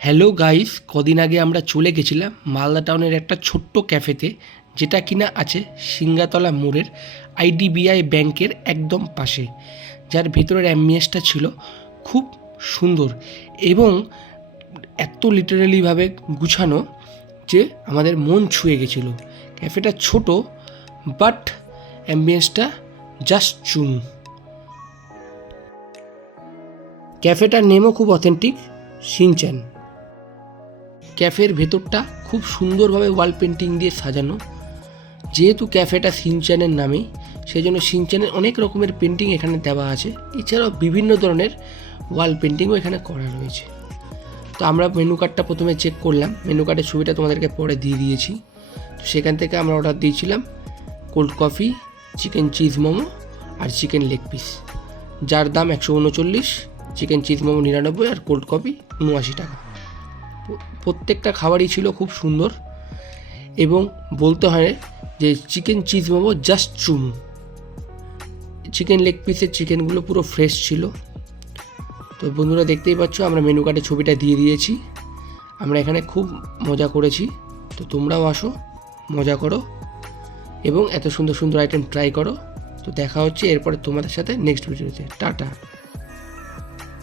Hello guys, কদিন আগে আমরা চলে গেছিলাম মালদা টাউনের একটা ছোট্ট ক্যাফেতে, যেটা কিনা আছে সিঙ্গাতলা মোড়ের আইডিবিআই ব্যাংকের একদম পাশে, যার ভিতরের অ্যাম্বিয়েন্সটা ছিল খুব সুন্দর এবং এত লিটারালিভাবে গুছানো যে আমাদের মন ছুঁয়ে গেছিলো। ক্যাফেটা ছোট বাট অ্যাম্বিয়েন্সটা জাস্ট চুন। ক্যাফেটার নেমও খুব অথেন্টিক, শিনচ্যান। ক্যাফের ভেতরটা খুব সুন্দরভাবে ওয়াল পেন্টিং দিয়ে সাজানো। যেহেতু ক্যাফেটা শিনচ্যানের নামেই, সেই জন্য শিনচ্যানের অনেক রকমের পেন্টিং এখানে দেওয়া আছে। এছাড়াও বিভিন্ন ধরনের ওয়াল পেন্টিংও এখানে করা রয়েছে। তো আমরা মেনু কার্ডটা প্রথমে চেক করলাম। মেনু কার্ডের ছবিটা তোমাদেরকে পরে দিয়ে দিয়েছি। তো সেখান থেকে আমরা অর্ডার দিয়েছিলাম cold coffee, chicken cheese momo আর চিকেন লেগ পিস, যার দাম 139, চিকেন চিজ মোমো 99 আর কোল্ড কফি 79 টাকা। প্রত্যেকটা খাবারই ছিল খুব সুন্দর এবং বলতে হয় যে চিকেন চিজ মোমো জাস্ট চুন। চিকেন লেগ পিসের চিকেনগুলো পুরো ফ্রেশ ছিল। তো বন্ধুরা, দেখতেই পাচ্ছ আমরা মেনু কার্ডে ছবিটা দিয়ে দিয়েছি। আমরা এখানে খুব মজা করেছি। তো তোমরাও আসো, মজা করো এবং এত সুন্দর সুন্দর আইটেম ট্রাই করো। তো দেখা হচ্ছে এরপরে তোমাদের সাথে নেক্সট ভিডিওতে। টাটা।